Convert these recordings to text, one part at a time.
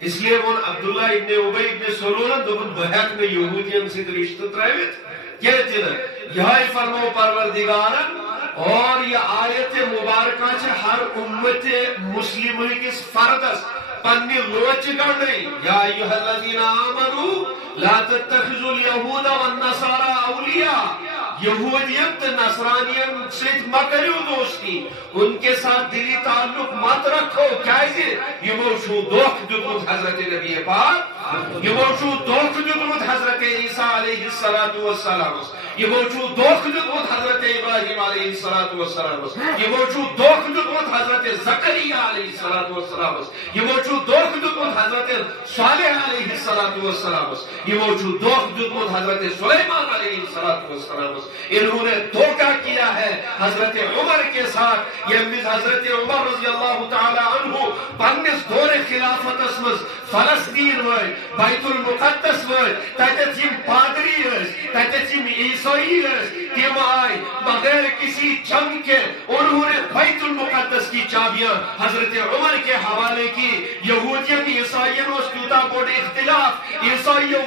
اس لیے وہ عبداللہ ابن ابی ابن سلول دبن بہت میں یہودین سے رشتہ تراوت کہتے ہیں یہ فرمو پروردگارن اور یہ آیت مبارکہ سے ہر امت مسلم کس فردس پنی لوچ گڑنے یا ایھا الذین آمنوا لا تتخذوا اليهود والنصارى اولیاء یہودیت نصرانیت سے مکریو دوستی ان کے ساتھ دلی تعلق مت رکھو کیسے یمو شو دوخ دیتمت حضرت نبی پاک یمو شو دوخ دیتمت حضرت عیسیٰ علیہ السلام یمو شو دوخ دیتمت حضرت ابراہیم علیہ السلام یمو شو دوخ دیتمت حضرت زکریا علیہ السلام یمو شو دوخ دیتمت حضرت صالح علیہ السلام یمو شو دوخ دیتمت حضرت سلیمان علیہ السلام انہوں نے دھوکہ کیا ہے حضرت عمر کے ساتھ یہ حضرت عمر رضی اللہ تعالی عنہ پنس دور خلافت اسمز فلسطین وائے بیت المقدس وائے تیتت یم پادری ہے تیتت یم عیسائی ہے تیم آئے بغیر کسی جنگ کے انہوں نے بیت المقدس کی چابیاں حضرت عمر کے حوالے کی یہودیوں کی عیسائیوں اس کیوتا بوڑے اختلاف عیسائیوں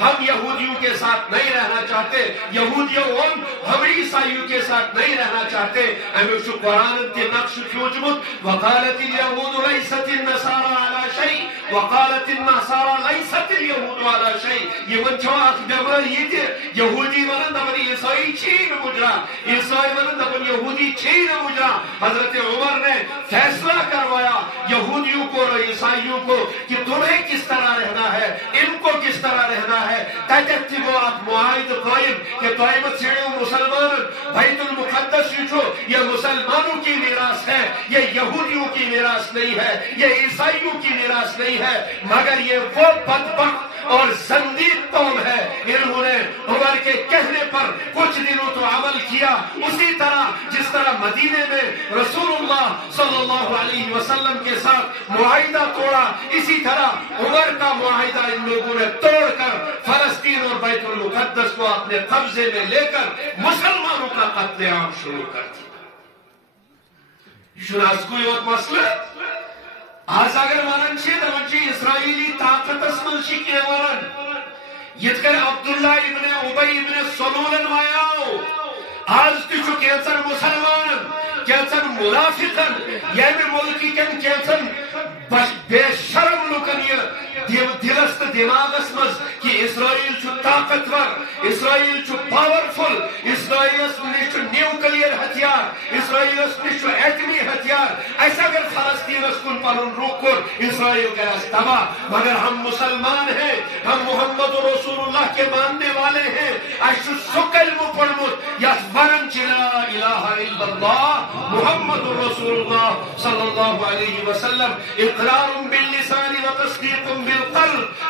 ہم یہودیوں کے ساتھ نہیں رہنا چاہتے یہودیوں ہم عیسائیوں کے ساتھ نہیں رہنا چاہتے ہمیں شو قرآن کے نقش کیوجمت وقالت اليهود ليست النصارى على شيء وقالت النصارى ليست اليهود على شيء یہ من جواک دبر یہ تھے یہودی ونن دبر عیسائی چین مجرا عیسائی ونن دبر یہودی چین مجرا حضرت عمر نے فیصلہ کروایا یہودیوں کو اور عیسائیوں کو کہ تمہیں کس طرح رہنا ہے ان کو کس طرح رہنا ہے تجتبو آپ معاہد قائم کہ طائبت سے مسلمان بیت المقدس یہ مسلمانوں کی میراث ہے یہ یہودیوں کی میراث نہیں ہے یہ عیسائیوں کی میراث نہیں ہے مگر یہ وہ بدبخت اور زندیق قوم ہے انہوں نے عمر کے کہنے پر کچھ دنوں تو عمل کیا اسی طرح جس طرح مدینے میں رسول اللہ صلی اللہ علیہ وسلم کے ساتھ معاہدہ توڑا اسی طرح عمر کا معاہدہ ان لوگوں نے توڑ کر فلسطین اور بیت المقدس کو اپنے قبضے میں لے کر مسلمانوں کا قتل عام شروع کر دیا شناس کوئی اور مسئلہ آج اگر ونان دپان اسرائیلی طاقت اسمن کی ونان یت کر عبداللہ ابن ابی ابن سلول وایاو آج تہ کینچن مسلمان کینچن منافقن یمہ ملکی کن کینچن بے شرم لکن یہ دلس تو دماغس مز کہ اسرائیل چھو طاقتور اسرائیل چھو پاورفل اسرائیلس نش نیوکلیئر ہتھیار اسرائیلس نش ایٹمی ہتھیار ایسا اگر فلسطینس کن پنن رخ کور اسرائیل کرس تباہ مگر ہم مسلمان ہیں ہم محمد رسول اللہ کے ماننے والے ہیں اس سو کلمہ پڑھمت یس ورن لا الہ الا اللہ محمد رسول اللہ صلی اللہ علیہ وسلم اقرار باللسان و تصدیق بالقلب